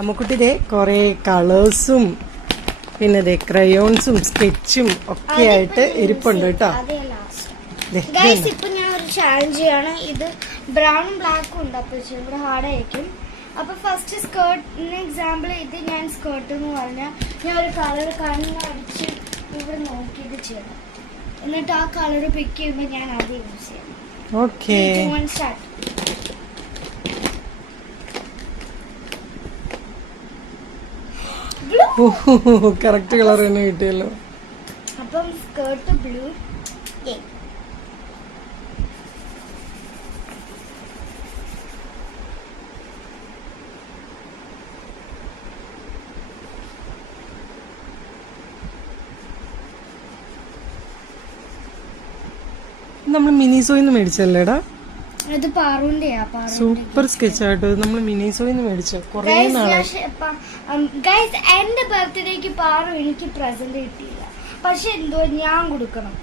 അമ്മുക്കുട്ടി ദേ കൊറേ കളേഴ്സും പിന്നെ ദേ ക്രയോൺസും സ്കെച്ചും ഒക്കെ ആയിട്ട് ഇരിപ്പുണ്ട് കേട്ടോ. ഇപ്പൊ ഞാൻ ഒരു ചാലഞ്ച് ചെയ്യാണ്. ഇത് ബ്രൗണും ബ്ലാക്കും ഉണ്ട്, അപ്പൊ ഇവിടെ ഹാർഡായിരിക്കും. അപ്പൊ ഫസ്റ്റ് സ്കേർട്ടിന് എക്സാമ്പിൾ ഇത് ഞാൻ സ്കേർട്ട് എന്ന് പറഞ്ഞാൽ ഞാൻ ഒരു കളർ കണ്ണടിച്ച് ഇവിടെ നോക്കിയിട്ട് ചെയ്യണം. എന്നിട്ട് ആ കളർ പിക്ക് ചെയ്യുമ്പോൾ ഞാൻ അത് യൂസ് ചെയ്യണം. Okay, start. കറക്റ്റ് കളർ തന്നെ കിട്ടിയല്ലോ. അപ്പം സ്കേർട്ട് ബ്ലൂ. നമ്മൾ മിനിസോയിന്ന് മേടിച്ചല്ലേടാ? ഇത് പാറുന്റെയാ. സൂപ്പർ സ്കെച്ച് ആട്ടോ. നമ്മൾ മിനിസോയിന്ന് മേടിച്ചു കുറേ നാളായി. ഗൈസ്, എന്റെ ബർത്ത്ഡേക്ക് പാറു എനിക്ക് പ്രസന്റ് കിട്ടിയില്ല. പക്ഷെ എന്തോ ഞാൻ കൊടുക്കണം.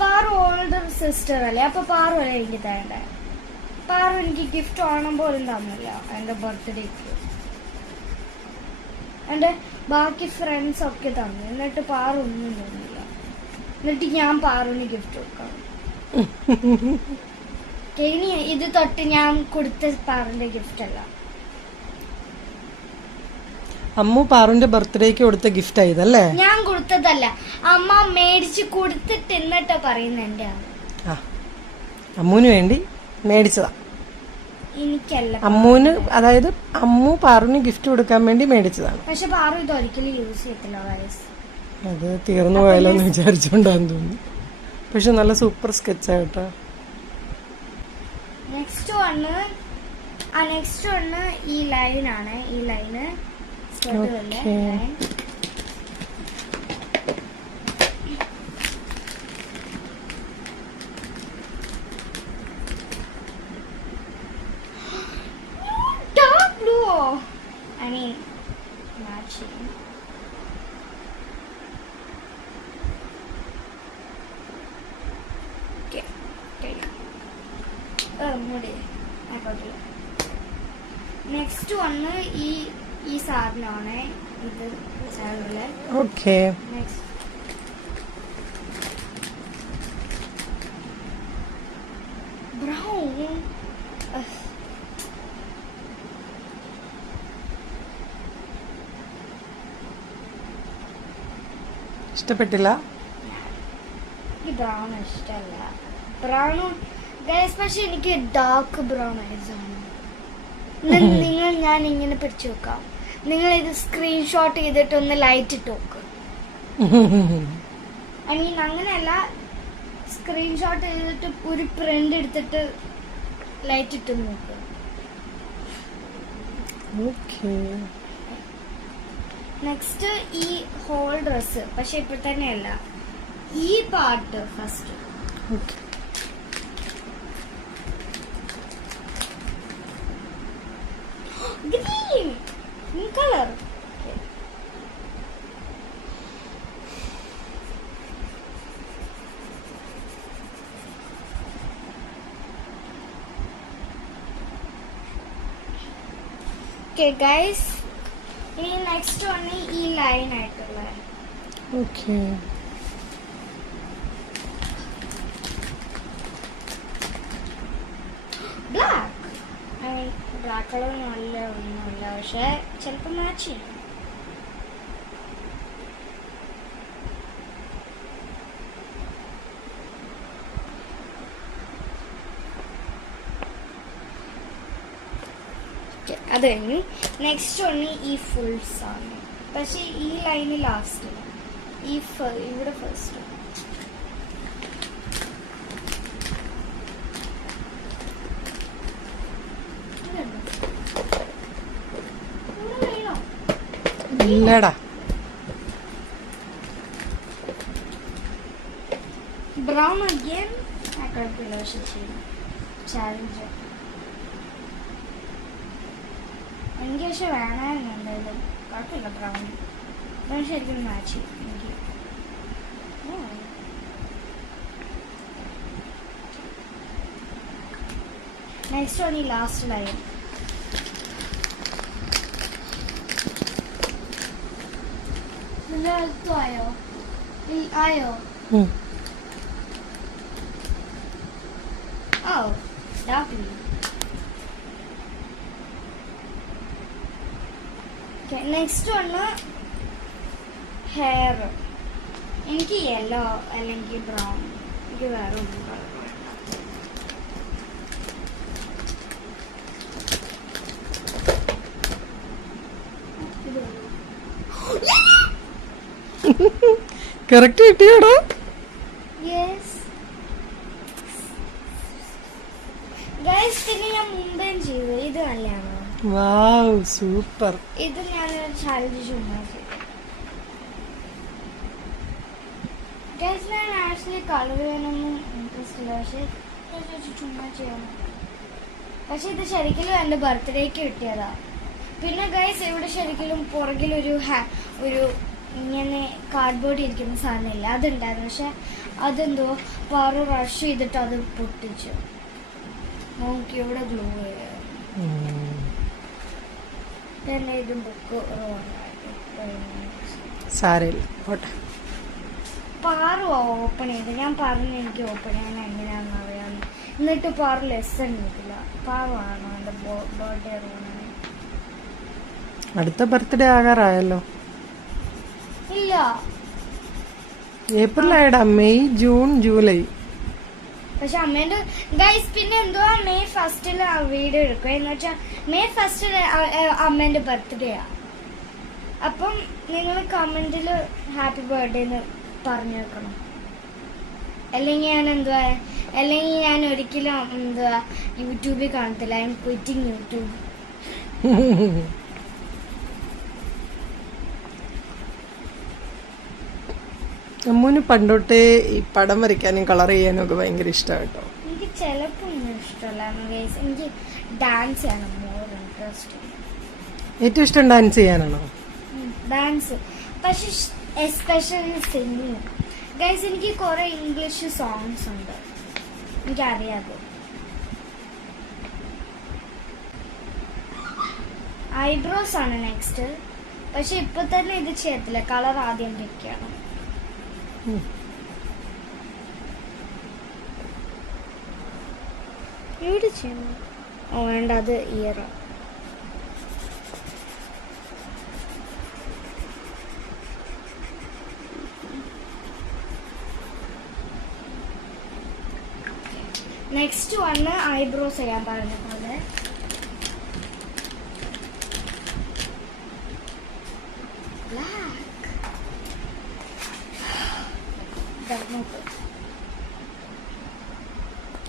പാറു ഓൾഡർ സിസ്റ്റർ അല്ലേ, അപ്പൊ പാറു അല്ലേ എനിക്ക് തരണ്ടേ. പാറു എനിക്ക് ഗിഫ്റ്റ് ഓണം പോലും തന്നില്ല എന്റെ ബർത്ത്ഡേക്ക്. എന്റെ ബാക്കി ഫ്രണ്ട്സ് ഒക്കെ തന്നു, എന്നിട്ട് പാറു ഒന്നും തന്നില്ല. എന്നിട്ട് ഞാൻ പാറുവിന് ഗിഫ്റ്റ് കൊടുക്കണം. ഇനി ഇത് തൊട്ട് ഞാൻ കൊടുത്ത പാറുവിന്റെ ഗിഫ്റ്റ് അല്ല. അമ്മു പാറുവിന്റെ ബർത്ത്ഡേക്ക് കൊടുത്ത ഗിഫ്റ്റ് ആയതല്ലേ? ഞാൻ കൊടുത്തതല്ല, അമ്മ മേടിച്ച് കൊടുത്തിട്ട് എന്നിട്ടാ പറയുന്നത് എന്റെ ആണ്. അമ്മുവിന് വേണ്ടി മേടിച്ചതാ. എനിക്കല്ല, അമ്മുവിന്, അതായത് അമ്മു പാറുവിന് ഗിഫ്റ്റ് കൊടുക്കാൻ വേണ്ടി മേടിച്ചതാണ്. പക്ഷെ പാറു ഇത് ഒരിക്കലും യൂസ് ചെയ്യത്തില്ല ഗൈസ്. അത് തീർന്നു പോയാലോ എന്ന് വിചാരിച്ചോണ്ടാന്ന് തോന്നുന്നു. പക്ഷെ നല്ല സൂപ്പർ സ്കെച്ചാ കേട്ടോ. നെക്സ്റ്റ് വണ് ഈ ലൈനാണ്. ഈ line dark blue. I mean matching. Next വന്ന് ഈ സാധനമാണ്. ഇത് ഓക്കേ, ബ്രൗൺ. ഇഷ്ടപ്പെട്ടില്ല. ഈ ബ്രൗൺ ഇഷ്ടമല്ല. ബ്രൗണും പക്ഷെ എനിക്ക് ഡാർക്ക് ബ്രൗൺ ആയിരുന്നു. നിങ്ങൾ ഞാൻ ഇങ്ങനെ പിടിച്ചു വെക്കാം. നിങ്ങൾ ഇത് സ്ക്രീൻഷോട്ട് ചെയ്തിട്ട് ഒന്ന് ലൈറ്റ് ഇട്ട് നോക്ക്. ഐ മീൻ അങ്ങനെയല്ല, സ്ക്രീൻഷോട്ട് ചെയ്തിട്ട് ഒരു പ്രിന്റ് എടുത്തിട്ട് ലൈറ്റ് ഇട്ട് നോക്ക്. നെക്സ്റ്റ് ഈ ഹോൾ ഡ്രസ്, പക്ഷെ ഇപ്പൊ തന്നെയല്ല, ഈ part first. Green color. Okay guys, ini next one ഈ ലൈൻ ആയിട്ടുള്ള. Okay. Black. ബ്ലാക്ക് കളർ നല്ല ഒന്നുമില്ല, പക്ഷെ ചിലപ്പോൾ മാച്ച് ചെയ്യും. അത് കഴിഞ്ഞു. നെക്സ്റ്റ് ഒന്ന് ഈ ഫുൾസ് ആണ്, പക്ഷെ ഈ ലൈന് ലാസ്റ്റ്, ഇവിടെ ഫസ്റ്റ്. ഇല്ലടാ, ബ്രൗൺ അഗൈൻ. കുഴപ്പമില്ല, പക്ഷെ ചെയ്യും ചാലഞ്ച്. എനിക്ക് പക്ഷെ വേണമായിരുന്നു എന്തായാലും. കുഴപ്പമില്ല, ബ്രൗൺ ശരിക്കും മാച്ച് ചെയ്യും എനിക്ക്. നെക്സ്റ്റ് ആണ് ഈ ലാസ്റ്റ് ലൈൻ. ആയോ ആയോ ഉം. ഓ lovely. Okay, next one hair. എനിക്ക് യെല്ലോ അല്ലെങ്കിൽ ബ്രൗൺ. എനിക്ക് വേറെ ഒന്നും കളർ വേണ്ട. കറക്റ്റ് കിട്ടിയോടാ. യെസ് ഗൈസ്, പിന്നെ ഞാൻ മുമ്പേ ചെയ്തു. ഇത് നല്ലതാണോ? Wow super. ഇത് ഞാനൊരു ചാലഞ്ച് ചുമ്മാ ചെയ്തു. ഗൈസ്, ഞാൻ ആക്ച്വലി കളർ ചെയ്യാനൊന്നും ഇൻട്രസ്റ്റ് ഇല്ല, പക്ഷെ ചുമ്മാ ചെയ്യണം. പക്ഷെ ഇത് ശരിക്കും എൻ്റെ ബർത്ത്ഡേക്ക് കിട്ടിയതാ. പിന്നെ ഗൈസ്, ഇവിടെ ശരിക്കും പുറകിലൊരു ഒരു ഇങ്ങനെ കാർഡ്ബോർഡ് ഇരിക്കുന്ന സാധനമില്ല, അതുണ്ടായിരുന്നു. പക്ഷെ അതെന്തോ പാറ റഷ് ചെയ്തിട്ട് അത് പൊട്ടിച്ചു. നോക്കി ഇവിടെ ഗ്ലൂ പിന്നെ ഇത് ബുക്ക് സാരമില്ല പോട്ടെ. പാറു ഓപ്പൺ ചെയ്ത് ഞാൻ പറഞ്ഞു എനിക്ക് ഓപ്പൺ ചെയ്യാൻ എങ്ങനെയാണെന്ന് അറിയാമെന്ന്. എന്നിട്ട് പാറു ലെസൺ ചെയ്തില്ല. പാറുവാണോ എൻ്റെ ബർത്ത്ഡേ റൂമിന്? അടുത്ത ബർത്ത്ഡേ ആകാറായല്ലോ. ഇല്ല, ഏപ്രിലായിടാ. May, June, July. പക്ഷെ അമ്മേന്റെ ഗൈസ് പിന്നെ എന്തുവാ മെയ് 1 വീഡിയോ എടുക്കുക എന്ന് വെച്ചാൽ മെയ് 1 അമ്മേന്റെ ബർത്ത്ഡേയാ. അപ്പം നിങ്ങൾ കമന്റിൽ ഹാപ്പി ബർത്ത്ഡേ എന്ന് പറഞ്ഞു വെക്കണം. അല്ലെങ്കിൽ ഞാൻ ഒരിക്കലും എന്തുവാ യൂട്യൂബിൽ കാണത്തില്ല. I am quitting YouTube. അമ്മൂന് പണ്ടോട്ടേ ഈ പടം വരയ്ക്കാനും കളർ ചെയ്യാനും ഒക്കെ ഭയങ്കര ഇഷ്ടമാണ് കേട്ടോ. എനിക്ക് ചിലപ്പോൾ ഒന്നും ഇഷ്ടമല്ല ഗൈസ്. എനിക്ക് ഡാൻസ് ചെയ്യണം മോർ ഇൻട്രസ്റ്റ്. ഏറ്റവും ഇഷ്ടം ഡാൻസ് ചെയ്യാനാണോ? ഡാൻസ്, പക്ഷെ എസ്പെഷ്യലി സിംഗിങ്. ഗൈസ്, എനിക്ക് കുറെ ഇംഗ്ലീഷ് സോങ്സ് ഉണ്ട്, എനിക്കറിയാതെ. ഐബ്രോസ് ആണ് നെക്സ്റ്റ്. പക്ഷെ ഇപ്പൊ തന്നെ ഇത് ചെയ്യത്തില്ല, കളർ ആദ്യം വെക്കണം. ഇവിടെ ചെയ്യണം. ഓ വേണ്ട, അത് ഇയറാ. നെക്സ്റ്റ് വന്ന് ഐബ്രോസ് ചെയ്യാൻ പറഞ്ഞ പോലെ.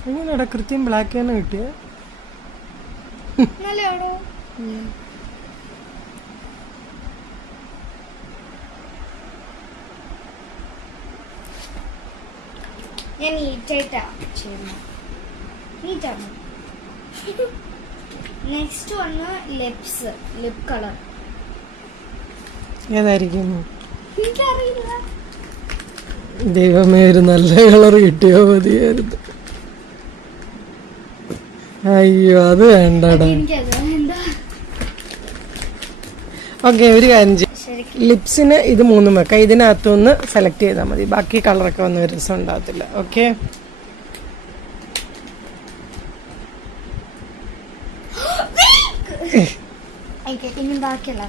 എങ്ങനെയാടാ കൃത്യം ബ്ലാക്ക് തന്നെ കിട്ടിയ? നല്ലതാണോ? ഞാൻ നീറ്റായിട്ടാ ചെയ്യുന്നത്. നീറ്റാണ്. നെക്സ്റ്റ് വന്ന് ലിപ്സ്, ലിപ് കളർ. ഏതായിരിക്കും? എനിക്കറിയില്ല. ദൈവമേ, ഒരു നല്ല കളർ കിട്ടിയോ മതിയായിരുന്നു. അയ്യോ, അത് വേണ്ടടാ. എനിക്കത് വേണ്ട. ഓക്കെ, ഒരു കാര്യം ചെയ്യും. ലിപ്സിന് ഇത് 3 വെക്കാം. ഇതിനകത്തൊന്ന് സെലക്ട് ചെയ്താൽ മതി. ബാക്കി കളറൊക്കെ ഒന്നും ഒരു രസം ഉണ്ടാകത്തില്ല. ഓക്കെ, ഇനി ബാക്കിയുള്ള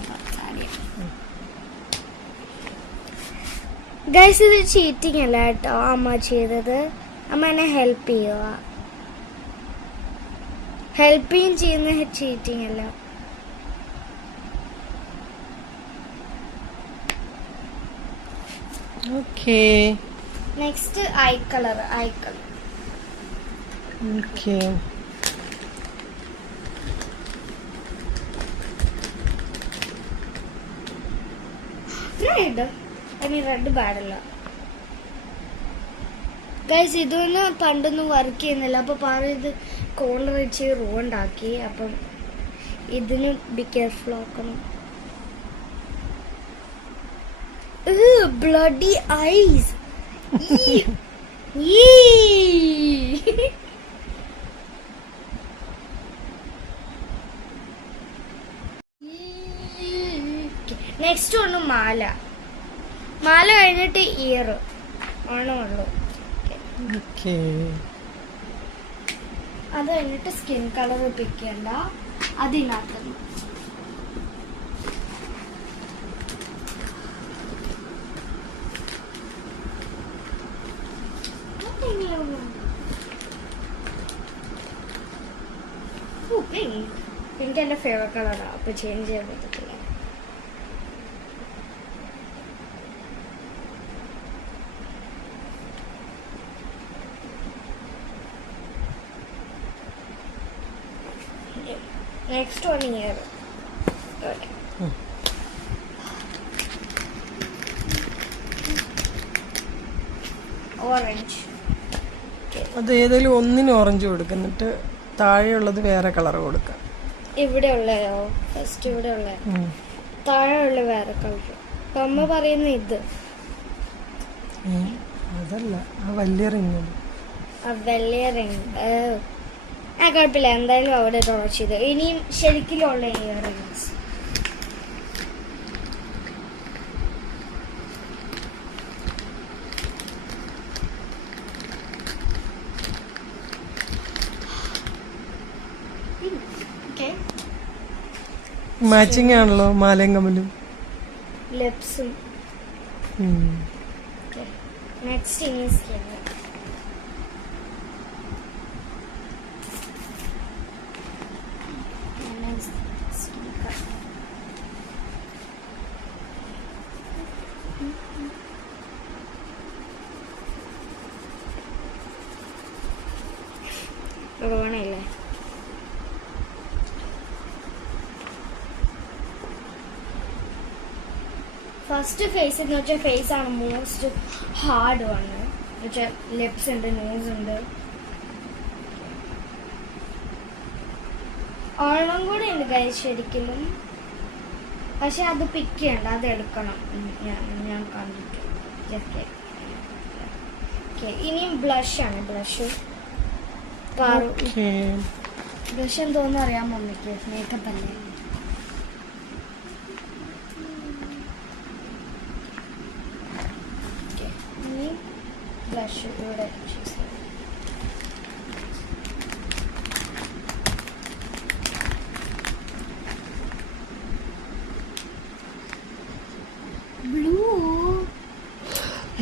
ഗൈസ്, ഇത് ചീറ്റിംഗ് അല്ല കേട്ടോ അമ്മ ചെയ്തത്. അമ്മ എന്നെ ഹെൽപ്പ് ചെയ്യുക. ഹെൽപ്പിങ് ചെയ്യുന്ന ചീറ്റിംഗ് അല്ല. Okay, next I colour. Okay, red. Red പാടില്ല ഗൈസ്. ഇതൊന്നും പണ്ടൊന്നും വർക്ക് ചെയ്യുന്നില്ല. അപ്പൊ ഇത് കോളർ വെച്ച് റോ ഉണ്ടാക്കി. അപ്പം ഇതിന് ബി കെയർഫുൾ ആക്കണം. Bloody eyes. നെക്സ്റ്റ് ഒന്ന് മാല. മാല കഴിഞ്ഞിട്ട് ഇയർ ആണുള്ളൂ. ഓക്കെ. അത് കഴിഞ്ഞിട്ട് സ്കിൻ കളർ പിക്ക് ചെയ്യണ്ട, അതിനകത്ത് പിങ്ക് എന്റെ ഫേവറേറ്റ് കളറാണ്, അപ്പൊ ചേഞ്ച് ചെയ്യാൻ പറ്റത്തില്ല. Next 1 year orange. അത് ഏതെങ്കിലും ഒന്നിന് ഓറഞ്ച് കൊടുക്കുന്നിട്ട് താഴെയുള്ളത് വേറെ കളർ കൊടുക്കാം. ഇവിടെ ഉള്ളയോ? ഫസ്റ്റ് ഇവിടെ ഉള്ള താഴെ ഉള്ള വേറെ കളർ. അപ്പൊ അമ്മ പറയുന്ന ഇത് അതല്ല, ആ വലിയ റിങ്. ആ വലിയ റിങ്. കുഴപ്പമില്ല, എന്തായാലും അവിടെ ഡ്രോ ചെയ്ത്. ഇനിയും ശരിക്കുള്ള ഇയർ റിങ്സ്. മാച്ചിങ് ആണല്ലോ മാലയും കമ്മലും. ലിപ്സും. നെക്സ്റ്റ് ഇനി സ്കിൻ. റോണല്ലേ? ഫസ്റ്റ് ഫേസ് എന്ന് വെച്ചാൽ ഫേസ് ആണ് മോസ്റ്റ് ഹാർഡ് വണ്. എന്നുവെച്ചാൽ ലിപ്സ് ഉണ്ട്, നോസ് ഉണ്ട്, ഓണം കൂടെ ഉണ്ട് ഗൈസ് ശരിക്കും. പക്ഷെ അത് പിക്ക് ചെയ്യണ്ട, അത് എടുക്കണം. ഞാൻ കണ്ടിട്ട് ഇനിയും ബ്ലഷ് ആണ്. ബ്ലഷ് ബ്ലഷ് എന്തോന്ന് അറിയാം മമ്മിക്ക്? മേക്കപ്പ് അല്ലേ? ബ്ലഷ് ഇവിടെ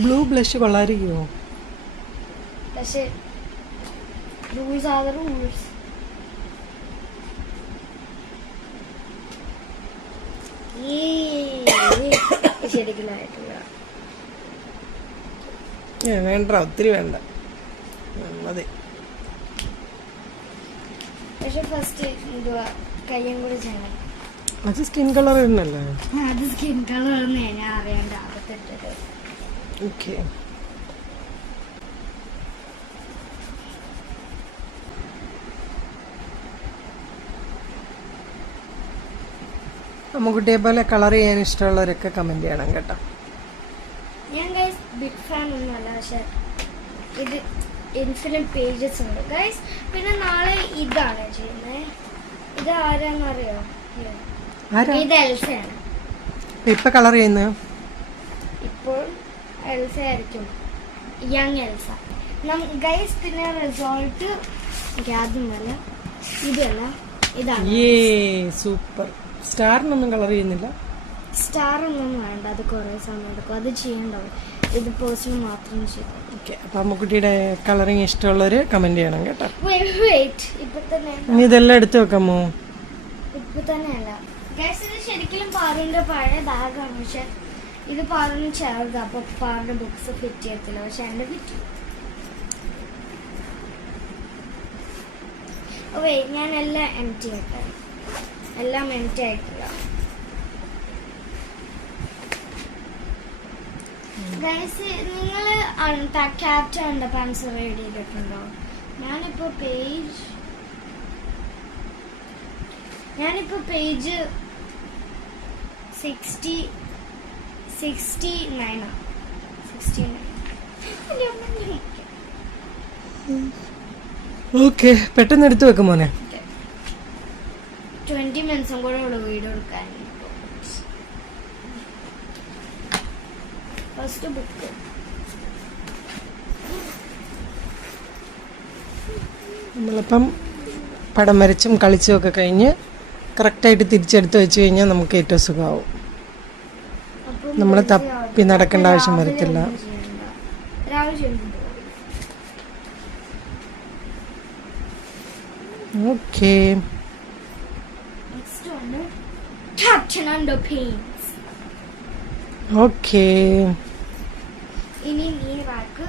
ബ്ലൂ ബ്ലഷ് കൊള്ളായിരിക്കുമോ? പക്ഷെ റൂൾസ് ആർ റൂൾസ്. ശരിക്കില്ലായിട്ടില്ല. വേണ്ട, ഒത്തിരി വേണ്ട, മതി. പക്ഷെ ഫസ്റ്റ് എന്തുവാ കയ്യും കൂടി ചെയ്യണം. അത് സ്കിൻ കളർ തന്നെയല്ലേ? അത് സ്കിൻ കളർ ഞാൻ അറിയാണ്ട് അകത്തിട്ടത്. ഓക്കെ. അമ്മുക്കുട്ടിയെ പോലെ കളർ ചെയ്യാൻ ഇഷ്ടമുള്ളവരൊക്കെ കമന്റ് ചെയ്യണം കേട്ടോ. ഞാൻ ഗൈസ് ബിഗ് ഫാൻ ഒന്നുമല്ല, പക്ഷെ ഇത് ഇൻഫിനിറ്റ് പേജസ് ഉണ്ട് ഗൈസ്. പിന്നെ നാളെ ഇതാണ് ചെയ്യുന്നത്. ഇത് ആരാന്നറിയോ? ഇത് എൽസയാണ്. ഇപ്പൊ കളർ ചെയ്യുന്നത് ഇപ്പോൾ എൽസ ആയിരിക്കും, യങ് എൽസ ഗൈസ്. പിന്നെ റിസോൾട്ട് യാതൊന്നുമല്ല, ഇതല്ല, ഇതാണ്. സൂപ്പർ. സ്റ്റാറിനൊന്നും കളർ ചെയ്യുന്നില്ല? സ്റ്റാർ ഒന്നും വേണ്ട, അത് കുറെ സമയം എടുക്കും, അത് ചെയ്യണ്ടാവും. ഇത് പേഴ്സണൽ മാത്രം ചെയ്തു. ഓക്കെ. അപ്പൊ അമ്മുക്കുട്ടിയുടെ കളറിങ് ഇഷ്ടമുള്ളവര് കമന്റ് ചെയ്യണം കേട്ടോ. ഇപ്പൊ തന്നെ ഇതെല്ലാം എടുത്തു വെക്കാമോ? ഇപ്പൊ തന്നെയല്ല ഗൈസ്, ഇത് ശരിക്കും പാറുവിന്റെ പഴയ ബാഗാണ്. പക്ഷെ ഇത് പാറുവിന് ചേർത്ത്, അപ്പൊ പാറിന്റെ ബുക്സ് ഫിറ്റ് ചെയ്യത്തില്ല. പക്ഷെ എന്റെ ഫിറ്റ്. ഞാൻ എല്ലാം എംപ്റ്റി ആയിട്ടെ, എല്ലാം എംപ്റ്റി ആയിട്ടില്ല ഗൈസ്. നിങ്ങള് ക്യാപ്റ്റൻ ഉണ്ട് പെൻസിൽ റീഡ് ചെയ്തിട്ടുണ്ടോ? ഞാനിപ്പോ പേജ് 69. ഓക്കെ, പെട്ടെന്ന് എടുത്തു വെക്കും മോനെ. 20 മിനിറ്റ്സും കൂടെ ഉള്ളു വീഡിയോ എടുക്കാൻ. First book. നമ്മളിപ്പം പടം വരച്ചും കളിച്ചും ഒക്കെ കഴിഞ്ഞ് കറക്റ്റായിട്ട് തിരിച്ചെടുത്ത് വെച്ച് കഴിഞ്ഞാൽ നമുക്ക് ഏറ്റവും സുഖമാവും. നമ്മൾ തപ്പി നടക്കേണ്ട ആവശ്യം വരത്തില്ല. Okay, okay. ഇനി ഈ വാക്ക്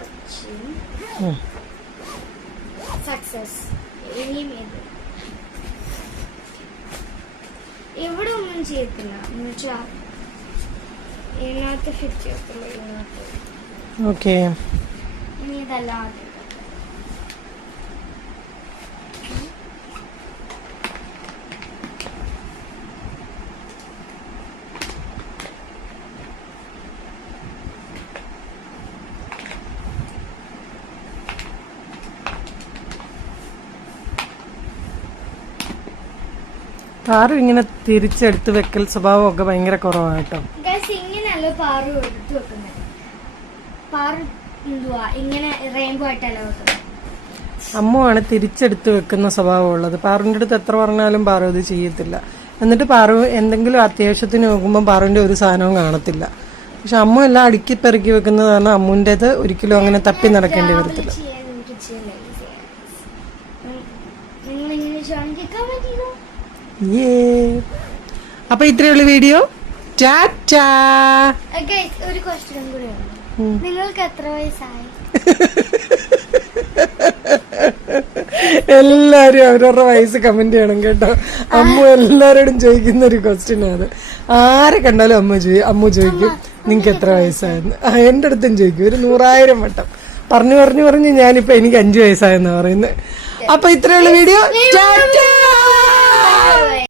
സക്സസ്. ഇനിയും ഇത് ഇവിടെ ഒന്നും ചെയ്യത്തില്ല എന്നുവെച്ചാ ഇതിനകത്ത് ഫിറ്റ് ചെയ്യത്തില്ല. ഇതിനകത്ത് ഓക്കേ. ഇനി ഇതല്ലാതെ പാറു ഇങ്ങനെ തിരിച്ചെടുത്ത് വെക്കൽ സ്വഭാവമൊക്കെ ഭയങ്കര കുറവാണ് കേട്ടോ. ഇങ്ങനെയല്ല പാറു എടുത്ത് വെക്കുന്നത്. പാറു എന്തുവാ ഇങ്ങനെ റെയിൻബോ ആയിട്ടല്ല വെക്കുന്നത്. അമ്മുവാണ് തിരിച്ചെടുത്ത് വെക്കുന്ന സ്വഭാവമുള്ളത്. പാറുവിന്റെ അടുത്ത് എത്ര പറഞ്ഞാലും പാറു ഇത് ചെയ്യത്തില്ല. എന്നിട്ട് പാറു എന്തെങ്കിലും അത്യാവശ്യത്തിന് നോക്കുമ്പോൾ പാറുവിന്റെ ഒരു സാധനവും കാണത്തില്ല. പക്ഷെ അമ്മു എല്ലാം അടുക്കി പെറുക്കി വെക്കുന്നത് കാരണം അമ്മുവിൻ്റെത് ഒരിക്കലും അങ്ങനെ തപ്പി നടക്കേണ്ടി വരത്തില്ല. അപ്പൊ ഇത്രയുള്ള വീഡിയോ. ടാറ്റാ. ഒരു ക്വസ്റ്റ്യൻ കൂടി ഉണ്ട്. നിങ്ങൾക്ക് എത്ര വയസ്സായി? എല്ലാരും അവരവരുടെ വയസ്സ് കമന്റ് ചെയ്യണം കേട്ടോ. അമ്മു എല്ലാരോടും ചോദിക്കുന്ന ഒരു ക്വസ്റ്റ്യൻ ആണ്. ആരെ കണ്ടാലും അമ്മു ചോദിക്കും നിങ്ങക്ക് എത്ര വയസ്സായെന്ന്. എന്റെ അടുത്തും ചോദിക്കും ഒരു 100,000 വട്ടം. പറഞ്ഞു ഞാനിപ്പോ എനിക്ക് 5 വയസ്സായെന്നാ പറയുന്നത്. അപ്പൊ ഇത്രയുള്ള വീഡിയോ. ടാറ്റാ.